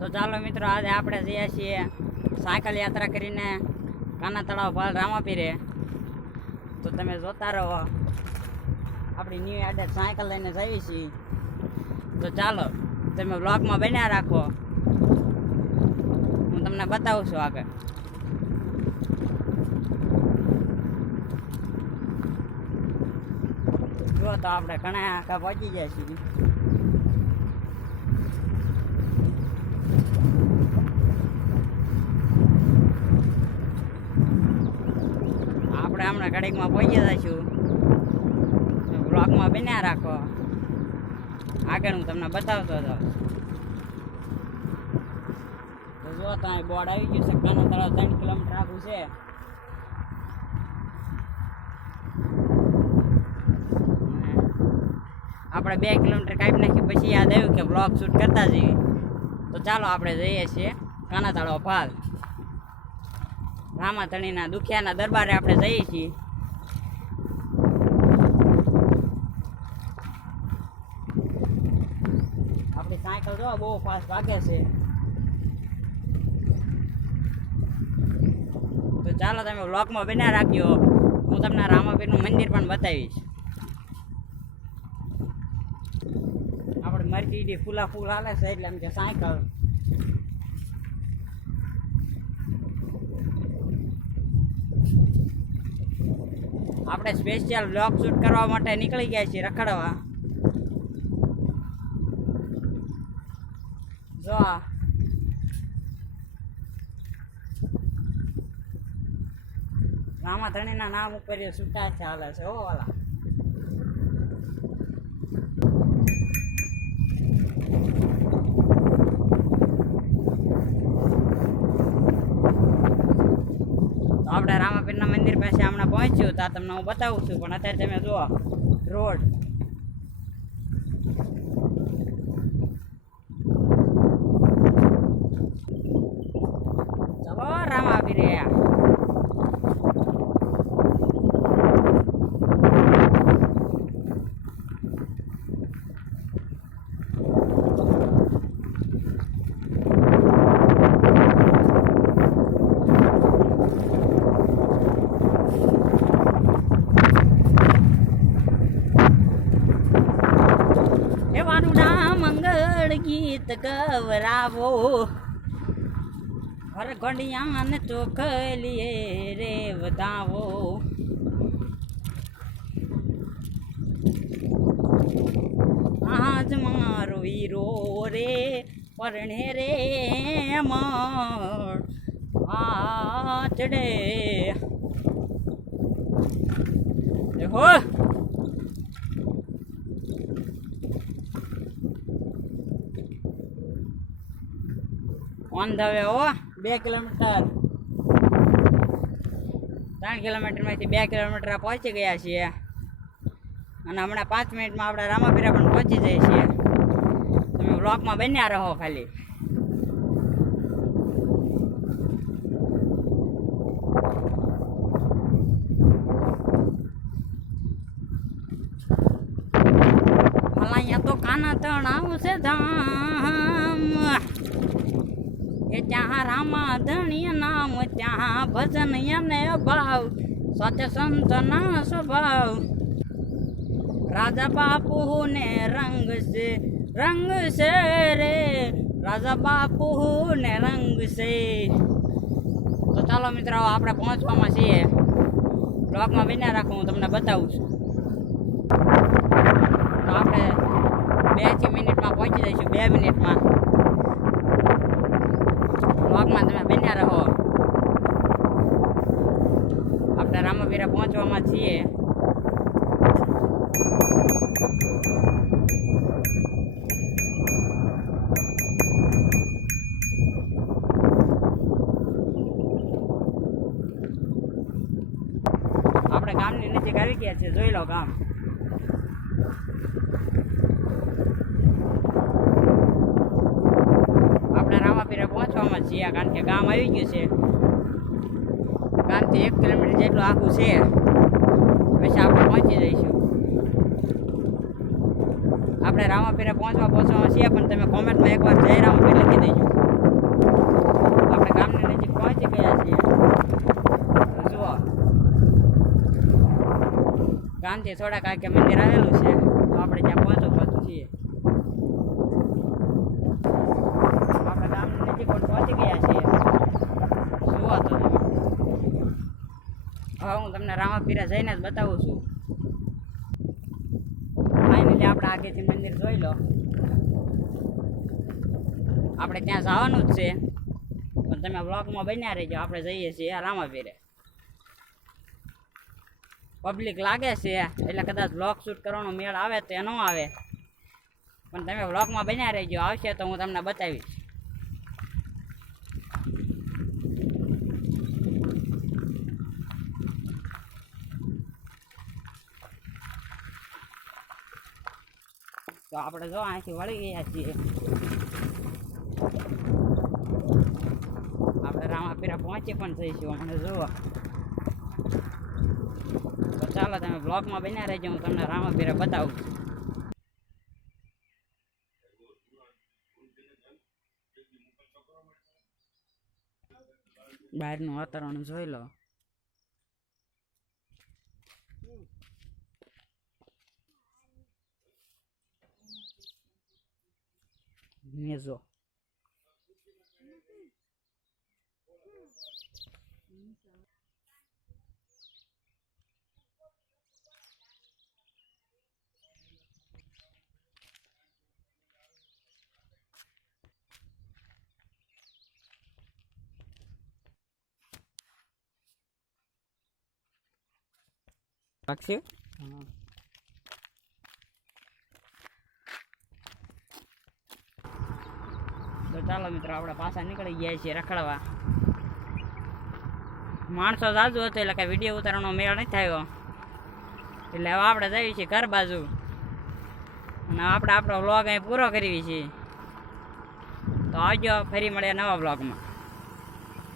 તો ચાલો મિત્રો, આજે આપણે જઈએ છીએ સાયકલ યાત્રા કરીને કાના તળાવ ભાલ રામાપીરે. તો તમે જોતા રહો, આપણી ન્યૂ એડેડ સાયકલ લઈને જઈએ છીએ. તો ચાલો તમે બ્લોગમાં બન્યા રાખો, હું તમને બતાવું છું આગળ. જો તો આપણે ઘણા આખા પહોંચી ગયા છીએ. આપણે હમણાં ઘડીકમાં પહોંચી જઈશું. બ્લોગમાં બન્યા રાખો, આગળ હું તમને બતાવતો હતો. તો જો ત્યાં બોર્ડ આવી ગયું છે, કાના તળાવ 3 કિલોમીટર આખું છે. આપણે 2 કિલોમીટર કાપી નાખી પછી યાદ આવ્યું કે બ્લોગ શૂટ કરતા જઈએ. તો ચાલો આપણે જઈએ છીએ કાના તળાવ ભાલ રામાધણીના દુખિયાના દરબારે આપણે જઈએ છીએ. આપણી સાયકલ જો બહુ ફાસ્ટ ભાગે છે. તો ચાલો તમે બ્લોગમાં બન્યા રાખજો, હું તમને રામાપીરનું મંદિર પણ બતાવીશ. આપણે મરચી ફૂલા ફૂલ હાલે છે એટલે એમ કે સાયકલ. આપણે સ્પેશિયલ બ્લોગ શૂટ કરવા માટે નીકળી ગયા છીએ રખડવા. જો રામાધણીના નામ ઉપર છૂટા ચાલે છે. ઓ વાલા આપણે રામાપીરના મંદિર પાસે હમણાં પહોંચ્યું તો તમને હું બતાવું છું. પણ અત્યારે તમે જુઓ રોડ, ચલો રામાપીરે. મંગળ ગીત ગવરાવો હરઘડિયાને ચોખલીએ રે વધાવો. આજ મારો હીરો રે પરણે રે મળ આચડે હો. ઓન ધ વે હો, 2 કિલોમીટર 3 કિલોમીટરમાંથી 2 કિલોમીટર પહોંચી ગયા છીએ. અને હમણાં 5 મિનિટમાં આપણે રામાપીરા પણ પહોંચી જઈએ છીએ. તમે બ્લોકમાં બન્યા રહો ખાલી. અહીંયા તો કાના તળાવ છે ધામ, એ ત્યાં રામાધણી નામ, ત્યાં ભજન અને ભાવ, સાથે સંતના સ્વભાવ. રાજા બાપુ ને રંગ છે રે, રાજા બાપુ ને રંગ છે. તો ચાલો મિત્રો, આપણે પહોંચવામાં છીએ. બ્લોગમાં બન્યા રાખો, હું તમને બતાવું છું. તો આપણે 2 મિનિટમાં પહોંચી જઈશું, 2 મિનિટમાં. બ્લોગમાં તમે બન્યા રહો. આપણે રામાપીરા પહોંચવામાં છીએ. આપણે ગામની નજીક આવી ગયા છીએ, જોઈ લો ગામ. આપણે રામાપીરે પહોંચવામાં છીએ, કારણ કે ગામ આવી ગયું છે. ગામથી 1 કિલોમીટર જેટલું આખું છે, પછી આપણે પહોંચી જઈશું. આપણે રામાપીરે પહોંચવામાં છીએ, પણ તમે કોમેન્ટમાં એકવાર જય રામાપીર લખી દેજો. ગામથી થોડાક આગે મંદિર આવેલું છે, તો આપણે ત્યાં પહોંચવું છીએ. આપણે ગામની નજીક પહોંચી ગયા છીએ. જુઓ તો તમે. હવે હું તમને રામાપીરા જઈને જ બતાવું છું. ફાઇનલી આપણે આગેથી મંદિર જોઈ લો. આપણે ત્યાં જવાનું જ છે, પણ તમે બ્લોગમાં બન્યા રહેજો. આપણે જઈએ છીએ રામાપીરે. પબ્લિક લાગે છે એટલે કદાચ બ્લોગ શૂટ કરવાનો મેળ આવે તો ન આવે, પણ તમે બ્લોગમાં બન્યા રહેજો. આવશે તો હું તમને બતાવીશ. તો આપણે જો અહીંથી વળી ગયા છીએ. આપણે રામાપીરા પહોંચી પણ જઈશું મને જુઓ. તો ચાલો તમે બ્લોગમાં બન્યા રહેજો, હું તમને રામાપીરા બતાવું છું. બહારનું વાતાવરણ જોઈ લો. મેજો પક્ષી. તો ચાલો મિત્રો, આપણે પાછા નીકળી ગયા છીએ રખડવા. માણસો જાજુ હતો એટલે કાંઈ વિડીયો ઉતારવાનો મેળ નથી થયો, એટલે હવે આપણે જઈએ છીએ ઘર બાજુ, અને આપણે આપણો વ્લોગ અહીં પૂરો કરીએ છીએ. તો આવજો, ફરી મળીએ નવા વ્લોગમાં.